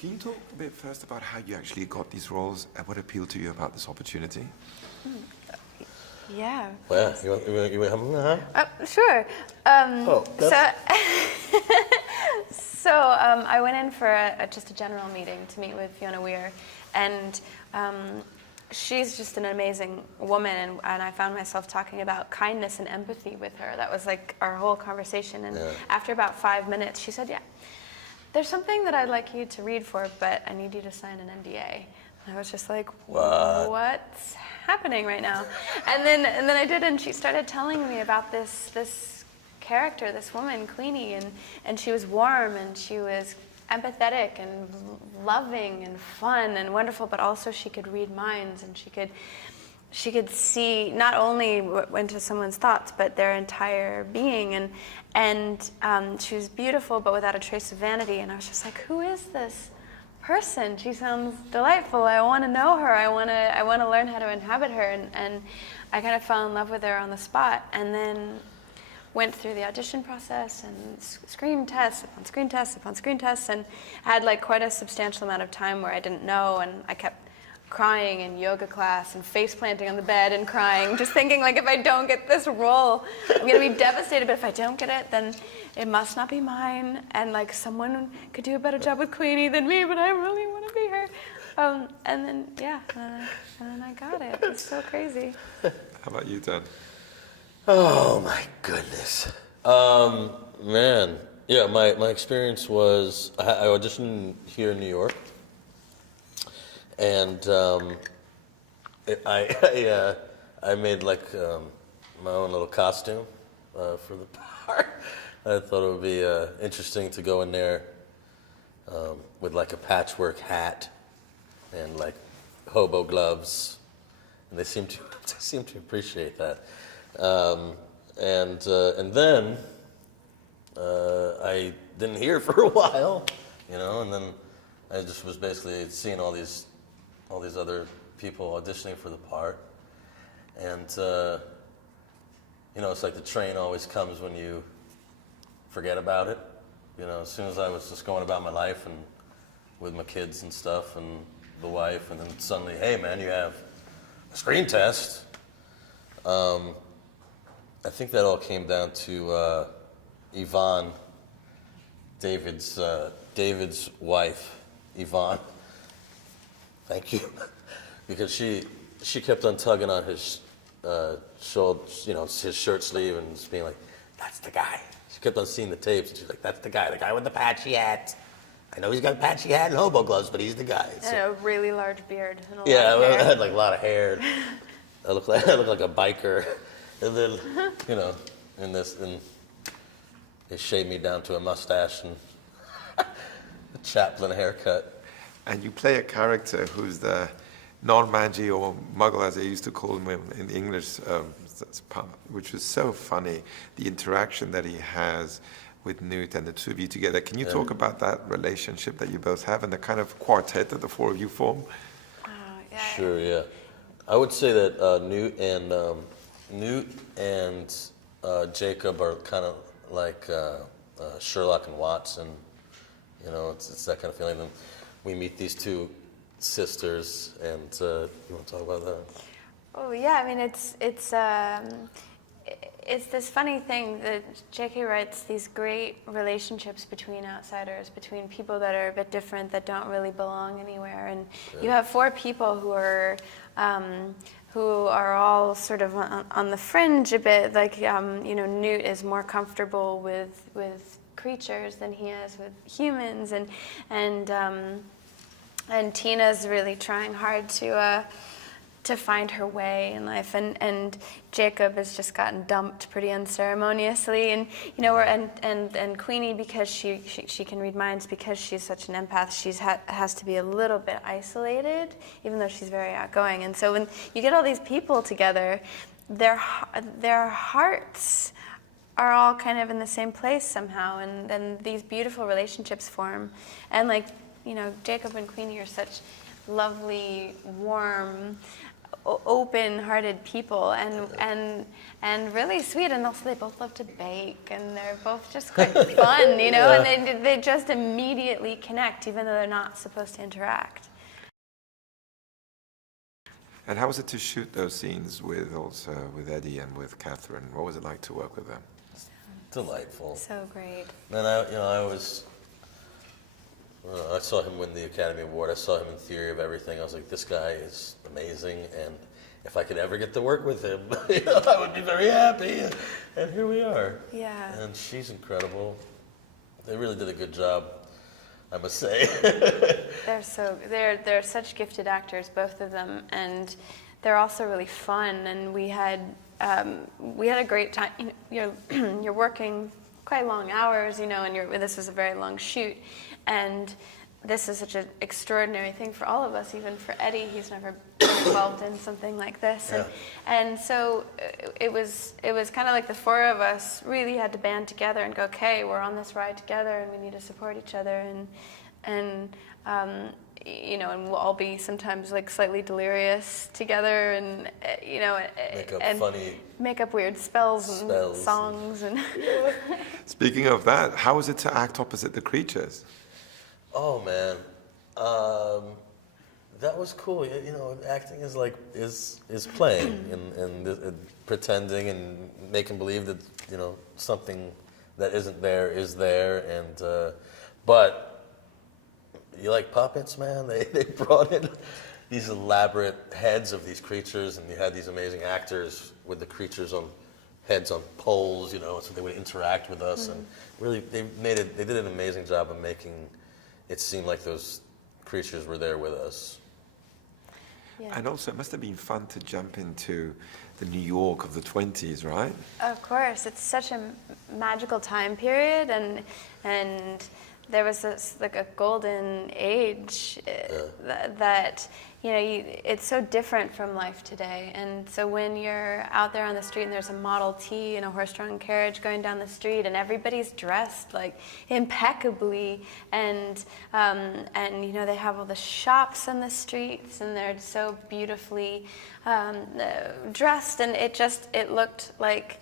Can you talk a bit first about how you actually got these roles and what appealed to you about this opportunity? Yeah. Well, you want Sure. Oh, I went in for just a general meeting to meet with Fiona Weir, and she's just an amazing woman, and I found myself talking about kindness and empathy with her. That was like our whole conversation, and after about 5 minutes, she said, "Yeah, there's something that I'd like you to read for, but I need you to sign an NDA." And I was just like, what's happening right now? And then I did, and she started telling me about this character, this woman, Queenie, and she was warm, and she was empathetic and loving and fun and wonderful, but also she could read minds, and she could see not only what went into someone's thoughts, but their entire being, and she was beautiful, but without a trace of vanity. And I was just like, who is this person? She sounds delightful. I want to know her. I want to learn how to inhabit her. And I kind of fell in love with her on the spot, and then went through the audition process and screen tests upon screen tests upon screen tests, and had like quite a substantial amount of time where I didn't know, and I kept crying in yoga class and face planting on the bed and crying, just thinking like, if I don't get this role, I'm gonna be devastated, but if I don't get it, then it must not be mine, and like someone could do a better job with Queenie than me, but I really want to be her. And then I got it. It's so crazy. How about you, Dan? Oh my goodness. Man. Yeah, my experience was I auditioned here in New York, and I made like my own little costume for the part. I thought it would be interesting to go in there with like a patchwork hat and like hobo gloves, and they seem to appreciate that. And then I didn't hear for a while, and then I just was basically seeing all these other people auditioning for the part, and it's like the train always comes when you forget about it. As soon as I was just going about my life and with my kids and stuff and the wife, and then suddenly, hey man, you have a screen test. I think that all came down to Yvonne, David's wife, Yvonne. Thank you, because she kept on tugging on his shoulder, his shirt sleeve, and just being like, "That's the guy." She kept on seeing the tapes, and she's like, "That's the guy with the patchy hat. I know he's got a patchy hat and hobo gloves, but he's the guy." So, And a really large beard. And a lot yeah, of hair. I had like a lot of hair. I looked like a biker, and then and they shaved me down to a mustache and a Chaplin haircut. And you play a character who's the non-Manji or Muggle, as they used to call him in English, which was so funny, the interaction that he has with Newt and the two of you together. Can you talk about that relationship that you both have and the kind of quartet that the four of you form? Sure, yeah. I would say that Newt and Jacob are kind of like Sherlock and Watson. It's that kind of feeling. And we meet these two sisters, and you want to talk about that? Oh yeah, I mean it's this funny thing that J.K. writes these great relationships between outsiders, between people that are a bit different, that don't really belong anywhere, and you have four people who are all sort of on the fringe a bit. Like Newt is more comfortable with creatures than he is with humans, and Tina's really trying hard to find her way in life, and Jacob has just gotten dumped pretty unceremoniously, and and Queenie, because she can read minds, because she's such an empath, has to be a little bit isolated, even though she's very outgoing. And so when you get all these people together, their hearts are all kind of in the same place somehow, and then these beautiful relationships form, and Jacob and Queenie are such lovely, warm, open-hearted people and really sweet, and also they both love to bake, and they're both just quite fun, you know, Yeah. and they just immediately connect, even though they're not supposed to interact. And how was it to shoot those scenes with Eddie and with Catherine? What was it like to work with them? Delightful. So great. And I saw him win the Academy Award. I saw him in Theory of Everything. I was like, this guy is amazing, and if I could ever get to work with him, I would be very happy. And here we are. Yeah. And she's incredible. They really did a good job, I must say. They're such gifted actors, both of them, and they're also really fun. And we had a great time. You know, you're working quite long hours, you know, and this was a very long shoot, and this is such an extraordinary thing for all of us, even for Eddie. He's never been involved in something like this, and so it was kind of like the four of us really had to band together and go, okay, we're on this ride together, and we need to support each other, and you know, and we'll all be sometimes like slightly delirious together, and you know, make up weird spells and songs and. Speaking of that, how was it to act opposite the creatures? Oh man, that was cool. You know, acting is like is playing and pretending and making believe that, you know, something that isn't there is there, and but you like puppets, man. They brought in these elaborate heads of these creatures, and you had these amazing actors with the creatures on heads on poles, you know, so they would interact with us, and really they did an amazing job of making it seemed like those creatures were there with us. Yeah. And also, it must have been fun to jump into the New York of the 20s, right? Of course, it's such a magical time period, and there was this like a golden age that you know, it's so different from life today. And so when you're out there on the street and there's a Model T in a horse-drawn carriage going down the street, and everybody's dressed like impeccably, and you know, they have all the shops on the streets, and they're so beautifully dressed, and it looked like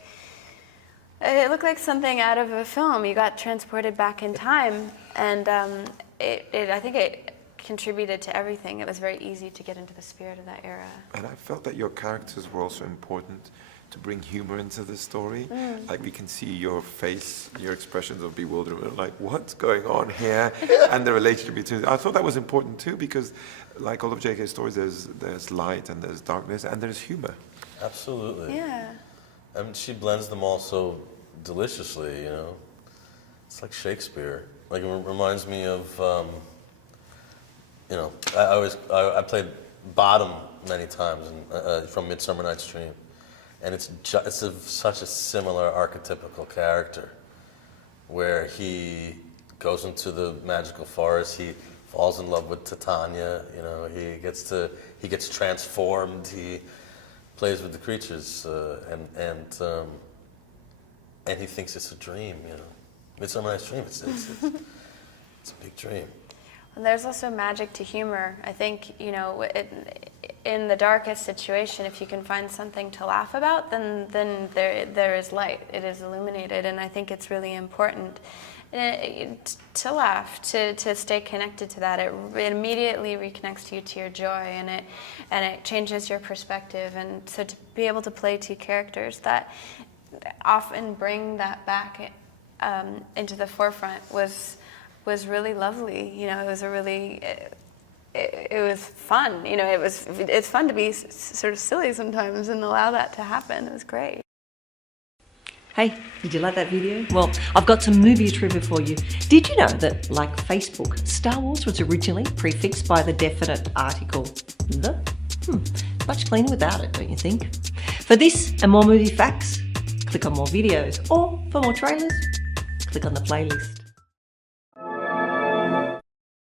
something out of a film. You got transported back in time, and I think it contributed to everything. It was very easy to get into the spirit of that era. And I felt that your characters were also important to bring humor into the story. Like, we can see your face, your expressions of bewilderment, like, what's going on here? And the relationship between. I thought that was important too, because like all of J.K.'s stories, there's light and there's darkness and there's humor. Absolutely. Yeah. I mean, she blends them all so deliciously, you know. It's like Shakespeare. Like, it reminds me of, you know, I played Bottom many times from Midsummer Night's Dream, and it's such a similar archetypical character, where he goes into the magical forest, he falls in love with Titania, you know, he gets transformed, he plays with the creatures, and he thinks it's a dream, you know. Midsummer Night's Dream, it's a big dream. And there's also magic to humor. I think, you know, in the darkest situation, if you can find something to laugh about, then there is light. It is illuminated, and I think it's really important to laugh, to stay connected to that. It immediately reconnects you to your joy, and it changes your perspective. And so to be able to play two characters that often bring that back into the forefront was really lovely. You know, it was it was fun. You know, it's fun to be sort of silly sometimes and allow that to happen. It was great. Hey, did you like that video? Well, I've got some movie trivia for you. Did you know that, like Facebook, Star Wars was originally prefixed by the definite article the? Much cleaner without it, don't you think? For this and more movie facts, click on more videos, or for more trailers, click on the playlist.